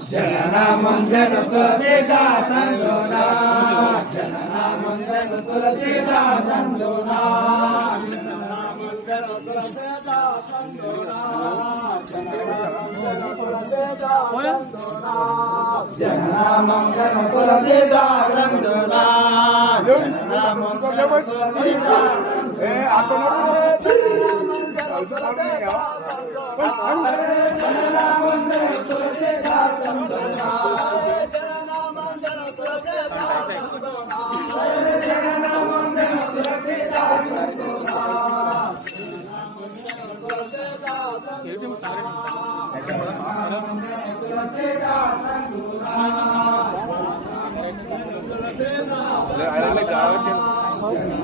జననామం జను తులసీదాసందునా జననామం జను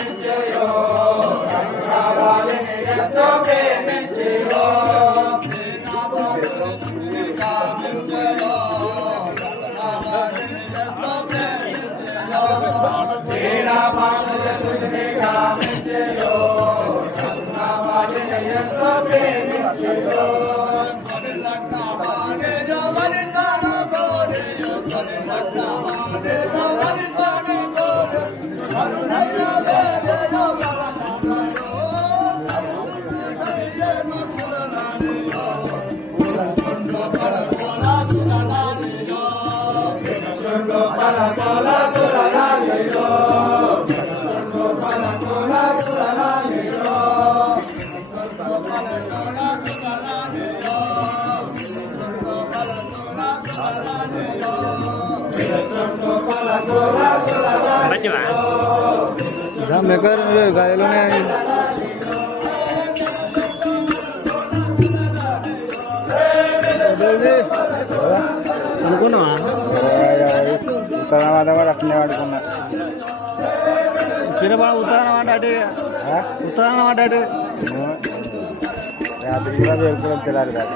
జను తులసీదాసందునా maker గాయలోనే అనుకున్నావా ఉత్తరాబాద్ కూడా అట్లనే మాట్లాడి ఉత్తరాన మాట్లాడి రాత్రి కూడా వేరుకుని తెలియాలి కాదు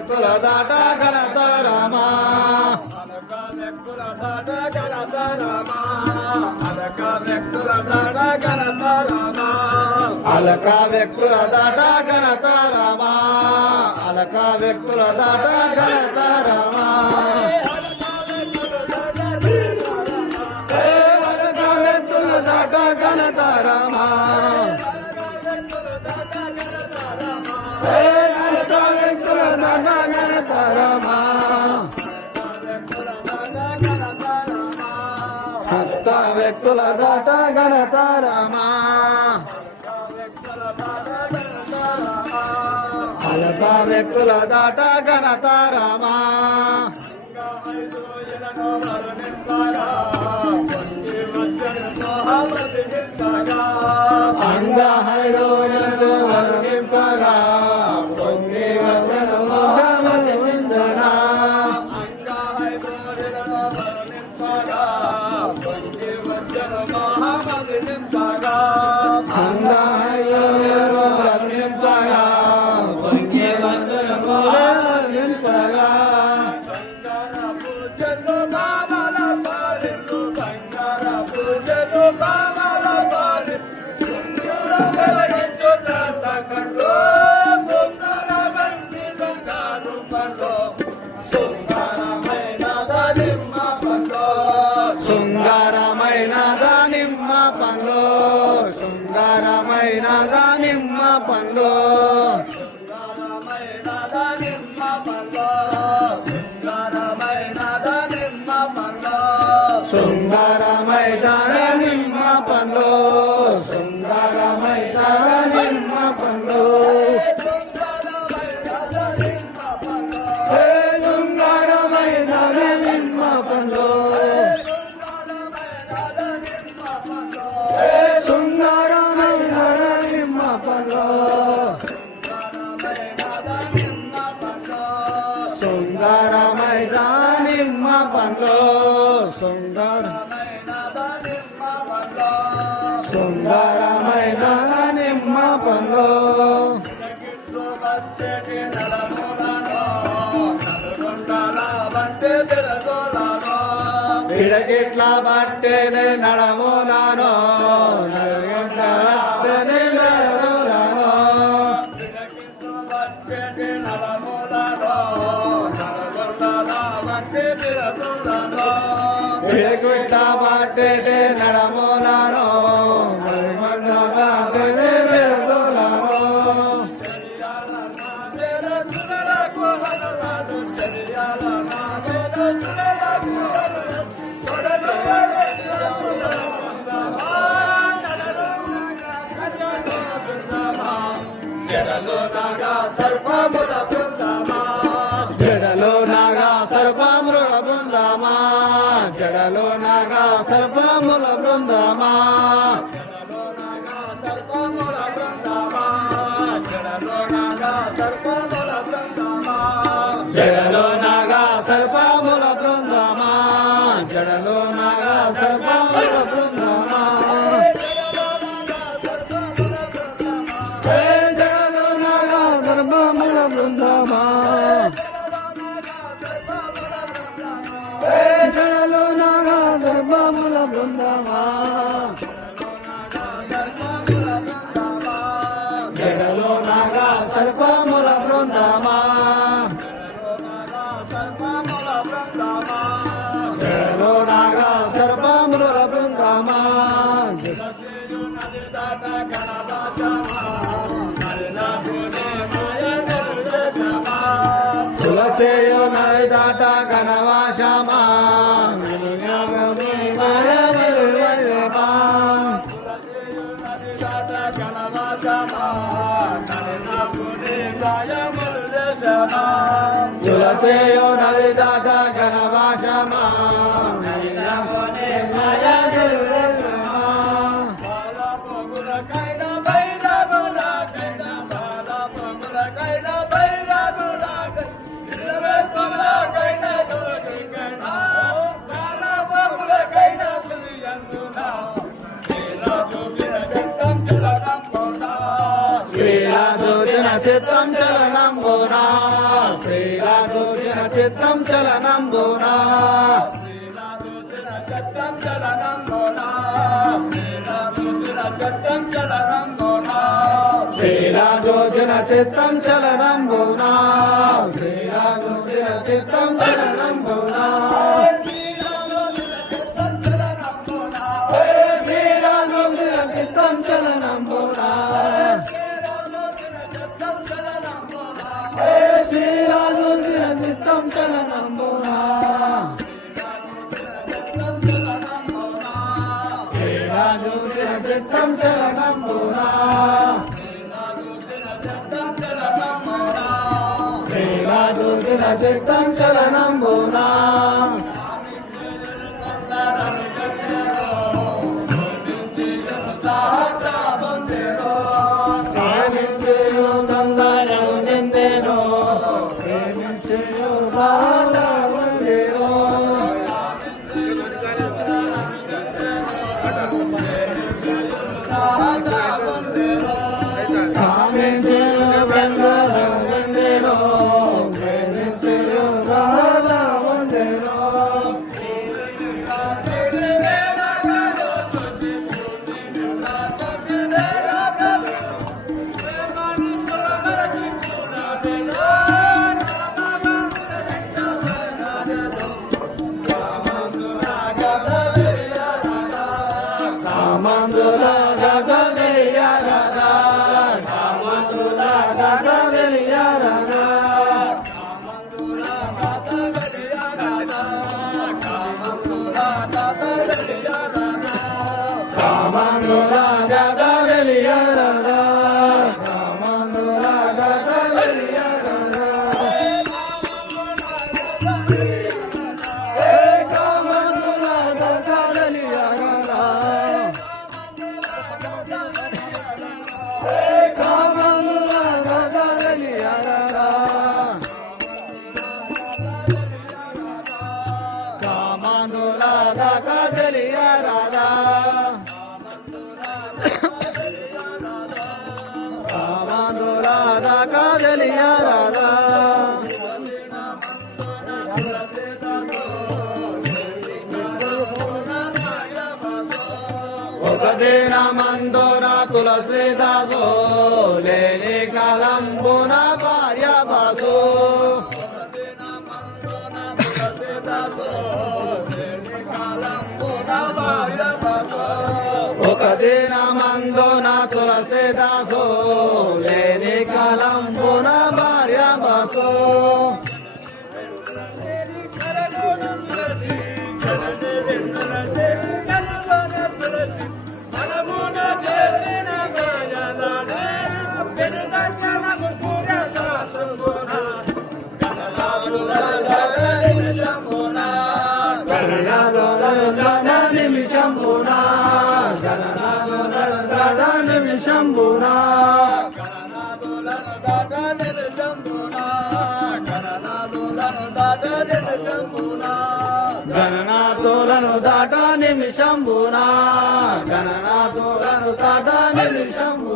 అలపు వ్యక్తుల దాట ఘనత రామా అలక వ్యక్తుల దాట ఘనత రామా అలక వ్యక్తుల దాట ఘనత రామా అలక వ్యక్తుల దాట ఘనత రామా అలక వ్యక్తుల దాట ఘనత రామా భక్త వ్యక్తుల దట గణ తరమా అల్ప వ్యక్తుల దట గణ తరమా పిడగిట్ల బట్టెనే నడమునాను నానో నడుగుంటారా দরবার శ్రీరాజోజన చిత్తం చలనం బోనా శ్రీరాజోజన చిత్తం చలనం జగతం శరణం দাসো గణనాథులను దాట నిమిషంబునా. గణనాథులను దాట నిమిషంబు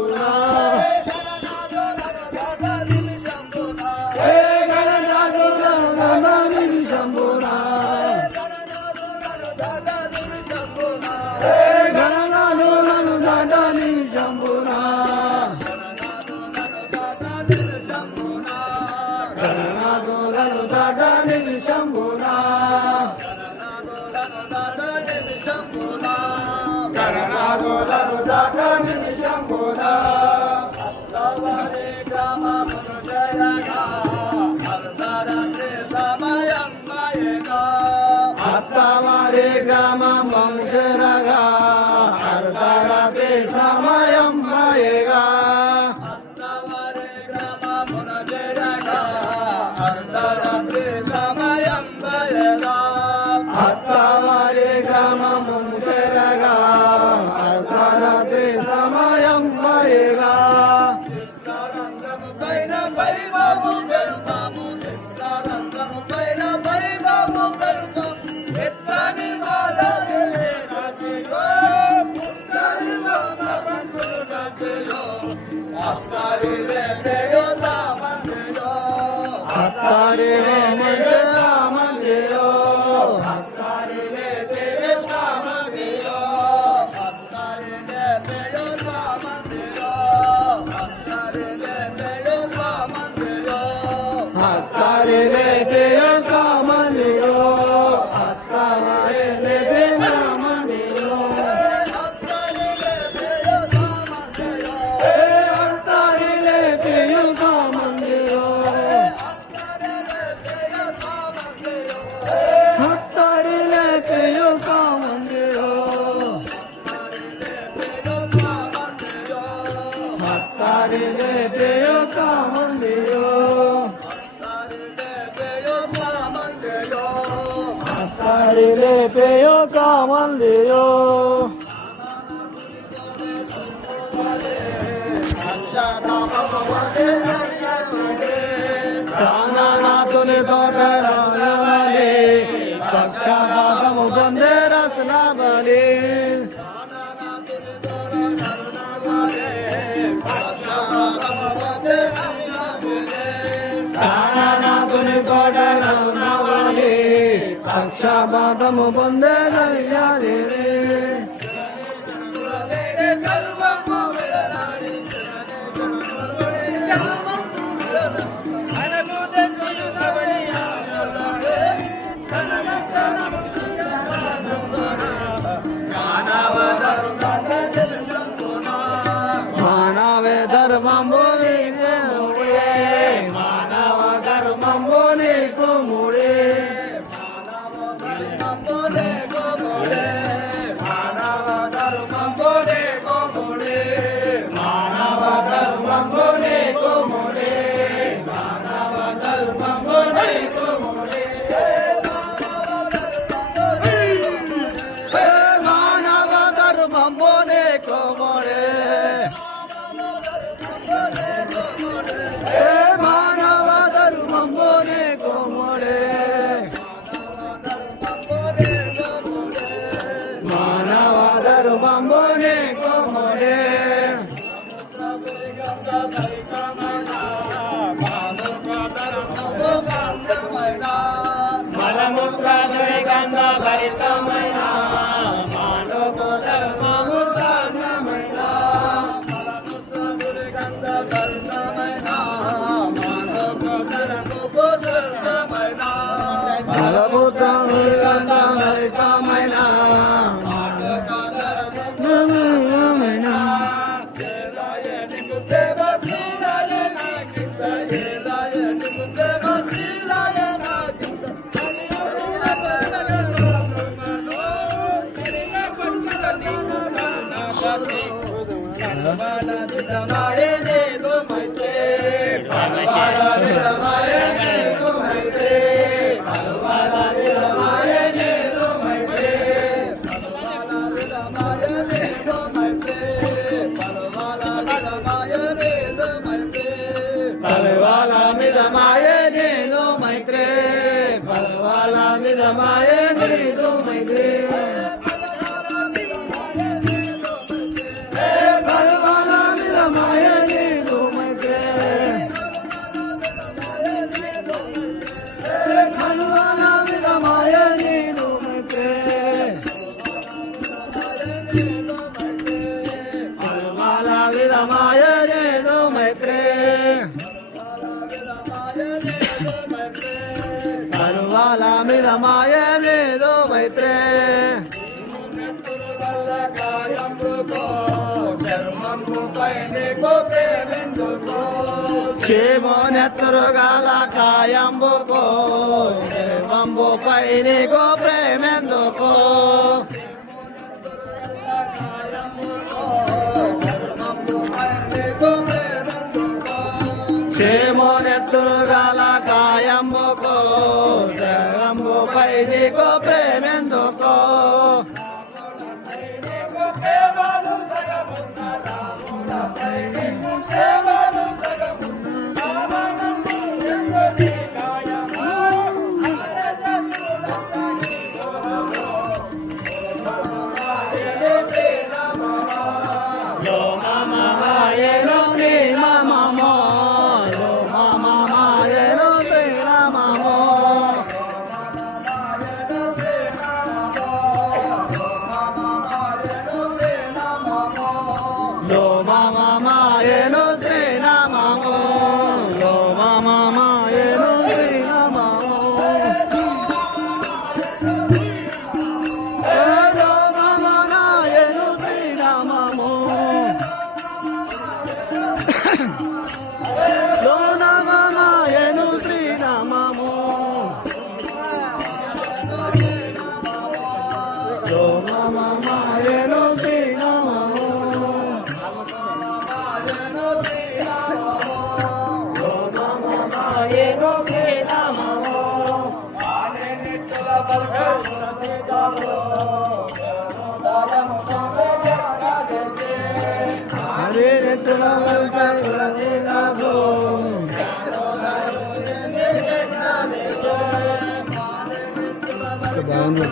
तारे मम అక్షాపాదము పొందే కళ్యాణి জীবনেত্র গালা কায়াম্ব কম্ব পাইরে গো প্রেমেন্দ্র কো জীবনেত্র গালা কায়াম্ব কম্ব পাইরে গো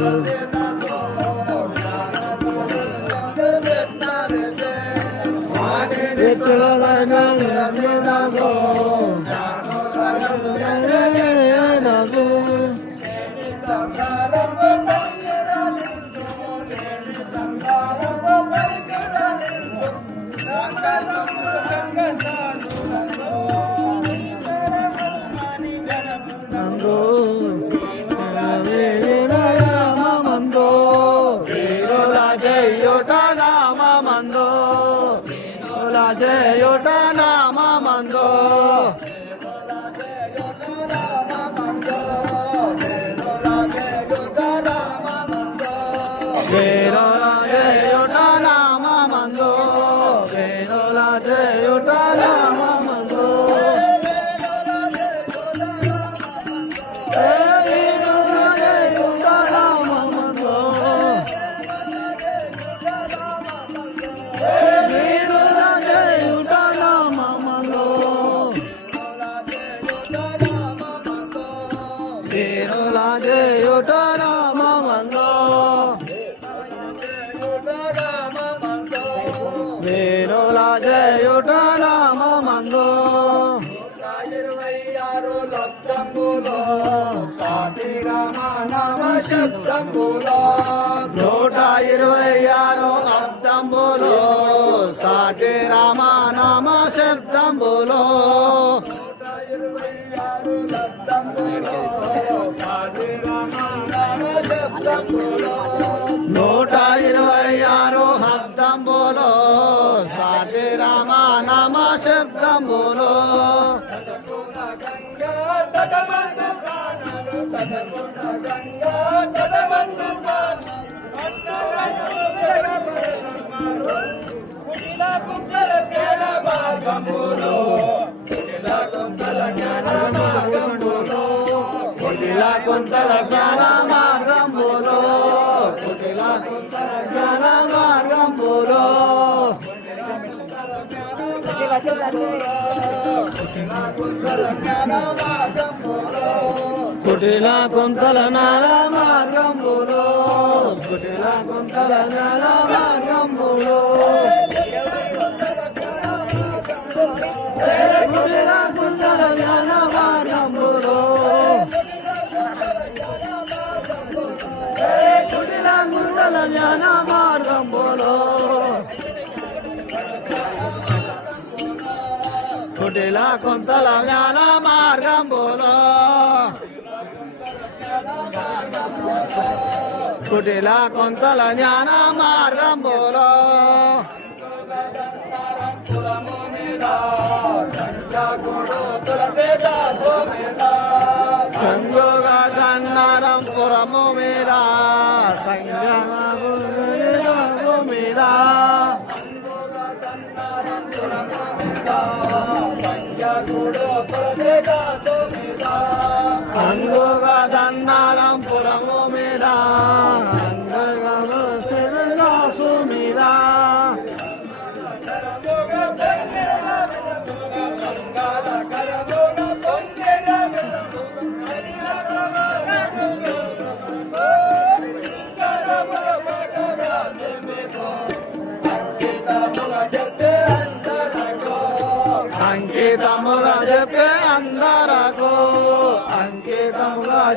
Love శబ్దంబులో. నూట ఇరవై ఆరు అబ్దంబులో. సాటి రామ నామ శబ్దంబులో. కొంతల జ్ఞాన మార్గం పోలో కొంతల జ్ఞాన మార్గం పోలో కొంతల జ్ఞాన మార్గం పోలో కుటిల కొంతల నర మార్గంబులో. కుటిల కొంతల నర మార్గంబులో. కుటిల కొంతల నర మార్గంబులో. కుటిల కొంతల నర మార్గంబులో. కుటిల కొంతల జ్ఞాన మార్గంబులో సంయోగ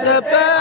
the best.